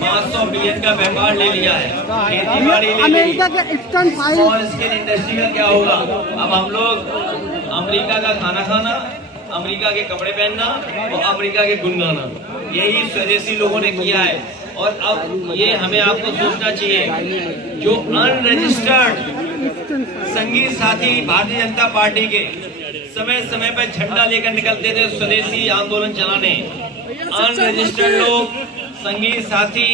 500 billion का व्यापार ले लिया है, खेती बाड़ी ले ली। स्मॉल स्केल इंडस्ट्री का क्या होगा? अब हम लोग अमेरिका का खाना खाना, अमेरिका के कपड़े पहनना और अमेरिका के गुन गाना, यही स्वदेशी लोगों ने किया है। और अब ये हमें आपको सोचना चाहिए, जो अनरजिस्टर्ड संगीत साथी भारतीय जनता पार्टी के समय समय पर झंडा लेकर निकलते थे स्वदेशी आंदोलन चलाने, अनरजिस्टर्ड लोग संगीत साथी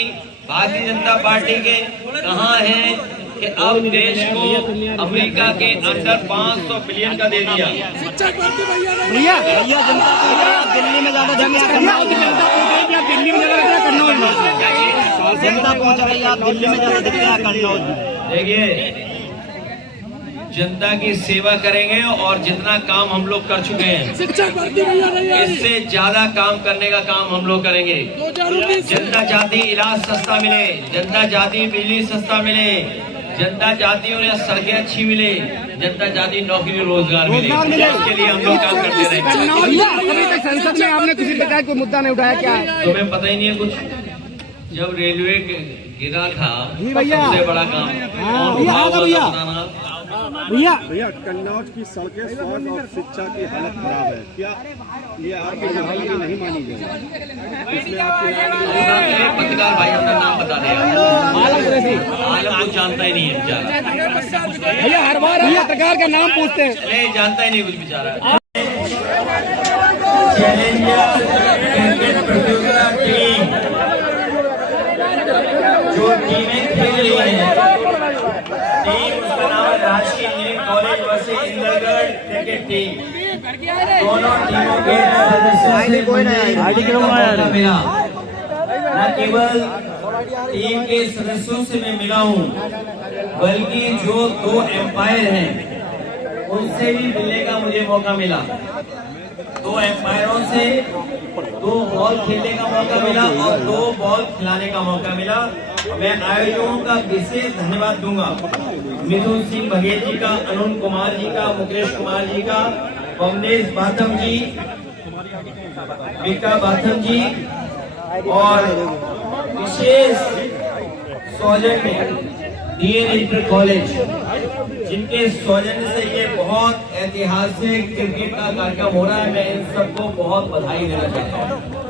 भारतीय जनता पार्टी के कहाँ हैं कि अब देश को अमेरिका के अंडर 500 बिलियन का दे दिया। भैया दिल्ली में ज्यादा दिल्ली में ज्यादा जनता पहुंच रही है, दिल्ली में ज्यादा दिखता कन्नौज। देखिए, जनता की सेवा करेंगे और जितना काम हम लोग कर चुके हैं इससे ज्यादा काम करने का काम हम लोग करेंगे। जनता चाहती इलाज सस्ता मिले, जनता चाहती बिजली सस्ता मिले, जनता चाहती उन्हें सड़कें अच्छी मिले, जनता चाहती नौकरी रोजगार मिले। इसके लिए हम लोग काम करते रहेंगे। अभी तक संसद में आपने किसी प्रकार कोई मुद्दा नहीं उठाया क्या है? तुम्हें पता ही नहीं है कुछ? जब रेलवे गिरा था सबसे बड़ा काम भैया कन्नौज की सड़कें, स्वास्थ्य और शिक्षा की हालत खराब है, क्या ये आपकी जवाब में नहीं मानी जाएगी? इसमें आपके पत्रकार भाई अपना नाम बता देगा, आलम कुछ जानता ही नहीं है बेचारा। भैया हर बार पत्रकार का नाम पूछते हैं, नहीं जानता ही नहीं कुछ बेचारा। चैलेंजर क्रिकेट प्रतियोगिता टीम जो टीमें खेल रही है, टीम उसका नाम है राजकीय engineering college versus Indergarh cricket team. दोनों टीमों के सदस्यों से मौका मिला। न केवल टीम के सदस्यों से मैं मिला हूँ, बल्कि जो 2 एम्पायर हैं उनसे भी मिलने का मुझे मौका मिला। 2 एम्पायरों से 2 बॉल खेलने का मौका मिला और 2 बॉल खिलाने का मौका मिला। मैं आयोजकों का विशेष धन्यवाद दूंगा, मिथुन सिंह बघेल जी का, अरुण कुमार जी का, मुकेश कुमार जी का, कमलेश बाथम जी, विका बाथम जी और विशेष सौजन्य डीएन इंटर कॉलेज, जिनके सौजन्य से ये बहुत ऐतिहासिक क्रिकेट का कार्यक्रम हो रहा है। मैं इन सबको बहुत बधाई देना चाहता हूँ।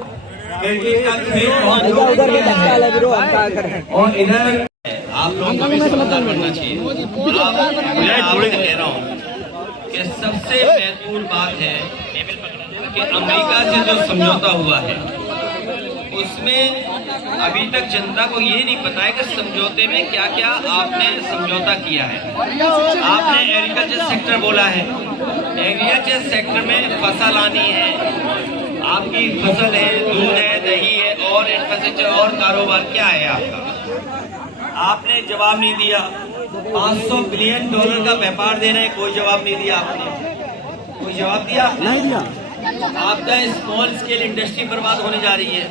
क्रिकेट का खेल बहुत और इधर आप लोगों को भी समझदार बनना चाहिए। मैं आपसे कह रहा हूँ कि सबसे महत्वपूर्ण बात है कि अमेरिका से जो समझौता हुआ है उसमें अभी तक जनता को ये नहीं पता है कि समझौते में क्या क्या आपने समझौता किया है। आपने एग्रीकल्चर सेक्टर बोला है, एग्रीकल्चर सेक्टर में फसल आनी है, आपकी फसल है, दूध है, दही है और इंफ्रास्ट्रक्चर और कारोबार क्या है आपका? आपने जवाब नहीं दिया। 500 बिलियन डॉलर का व्यापार देना है, कोई जवाब नहीं दिया आपने। कोई जवाब दिया? नहीं दिया। आपका स्मॉल स्केल इंडस्ट्री बर्बाद होने जा रही है।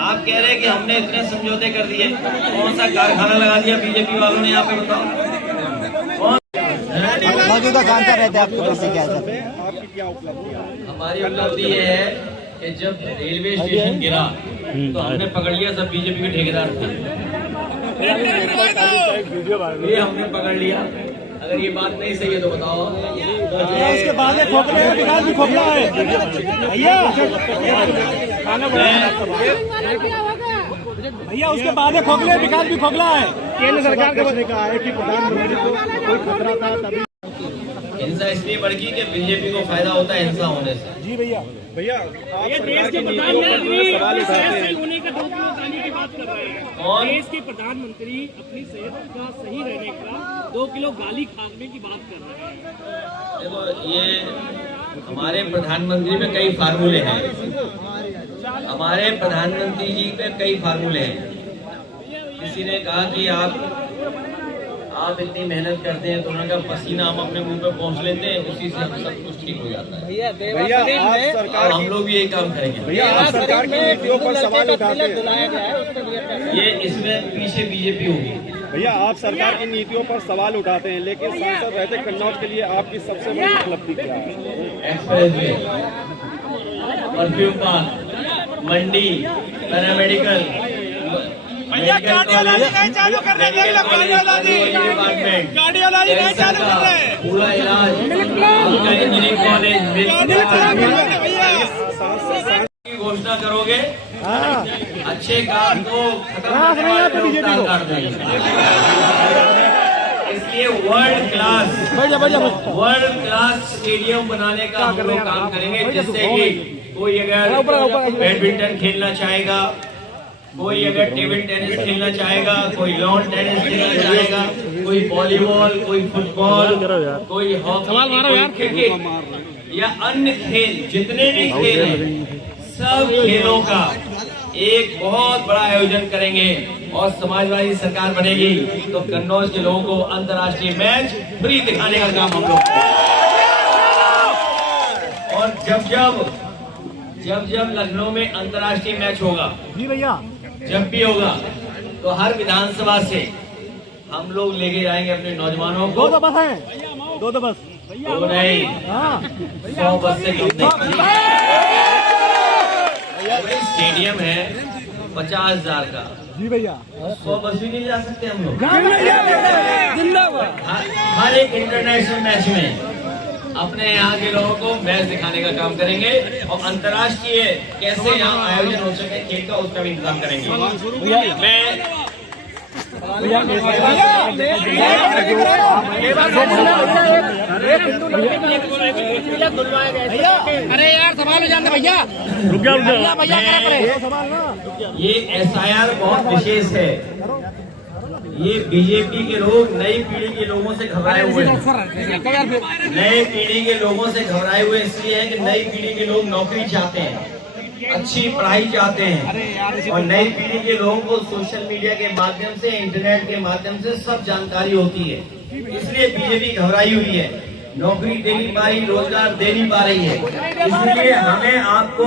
आप कह रहे हैं कि हमने इतने समझौते कर दिए, कौन सा कारखाना लगा दिया बीजेपी वालों ने यहाँ पे? बताओ मौजूदा काम कर रहे थे आपको क्या क्या उपलब्धि? हमारी उपलब्धि ये है कि जब रेलवे स्टेशन गिरा तो हमने पकड़ लिया सब बीजेपी के ठेकेदार थे, ये हमने पकड़ लिया। अगर ये बात नहीं सही है तो बताओ। उसके बाद खोखला है, विकास भी खोखला है भैया उसके बाद खोखले विकास भी खोखला है। केंद्र सरकार का कहा है कि प्रधानमंत्री को कोई खतरा था, तभी हिंसा इसलिए बढ़ गई कि बीजेपी को फायदा होता है हिंसा होने से। जी भैया आप सरकार की नीतियों पर सवाल उठाते हैं। और देश के प्रधानमंत्री अपनी सेहत का सही रहने का 2 किलो गाली खाने की बात कर रहे हैं। देखो, ये हमारे प्रधानमंत्री में कई फार्मूले हैं, हमारे प्रधानमंत्री जी पे कई फार्मूले हैं। किसी ने कहा कि आप इतनी मेहनत करते हैं तो उनका पसीना हम अपने मुंह पे पहुंच लेते हैं, उसी से हम सब कुछ ठीक हो जाता है। भैया हम लोग भी यही काम करेंगे। भैया आप सरकार की नीतियों पर सवाल उठाते हैं। ये इसमें पीछे बीजेपी होगी। भैया आप सरकार की नीतियों पर सवाल उठाते हैं, लेकिन सांसद रहते कन्नौज के लिए आपकी सबसे बड़ी उपलब्धि क्या है? एक्सप्रेसवे, परफ्यूम पार्क, मंडी, पैरामेडिकल, डिपार्टमेंट, पूरा इलाज, आपका इंजीनियरिंग कॉलेज की घोषणा करोगे, अच्छे काम को खत्म करने वाले लोग कर देंगे। इसलिए वर्ल्ड क्लास स्टेडियम बनाने का हम लोग काम करेंगे, जिससे कि कोई अगर बैडमिंटन खेलना चाहेगा, कोई अगर टेबल टेनिस खेलना चाहेगा, कोई लॉन टेनिस खेलना चाहेगा, कोई वॉलीबॉल, कोई फुटबॉल, कोई हॉकी, कोई क्रिकेट या अन्य खेल, जितने भी खेल हैं, सब खेलों का एक बहुत बड़ा आयोजन करेंगे और समाजवादी सरकार बनेगी तो कन्नौज के लोगों को अंतर्राष्ट्रीय मैच फ्री दिखाने का काम हम लोग करेंगे। और जब लखनऊ में अंतर्राष्ट्रीय मैच होगा, जी भैया, जब भी होगा, तो हर विधानसभा से हम लोग लेके जाएंगे अपने नौजवानों को। 2 बस है, 2 बस तो नहीं, 100 बस से कम नहीं। स्टेडियम है 50,000 का, जी भैया, 100 बस भी नहीं जा सकते हम लोग। जिंदाबाद। हर एक इंटरनेशनल मैच में अपने यहाँ के लोगों को मैच दिखाने का काम करेंगे और अंतर्राष्ट्रीय कैसे यहाँ आयोजन हो सके खेल का, उसका भी इंतजाम करेंगे। मैं अरे यार सवाल हो जाता भैया, रुक जाओ भैया, ये SIR बहुत विशेष है। ये बीजेपी के लोग नई पीढ़ी के लोगों से घबराए हुए हैं। नई पीढ़ी के लोगों से घबराए हुए इसलिए है कि नई पीढ़ी के लोग नौकरी चाहते हैं, अच्छी पढ़ाई चाहते हैं और नई पीढ़ी के लोगों को सोशल मीडिया के माध्यम से, इंटरनेट के माध्यम से सब जानकारी होती है। इसलिए बीजेपी घबराई हुई है, नौकरी दे नहीं पा रही, रोजगार दे नहीं पा रही है। इसलिए हमें आपको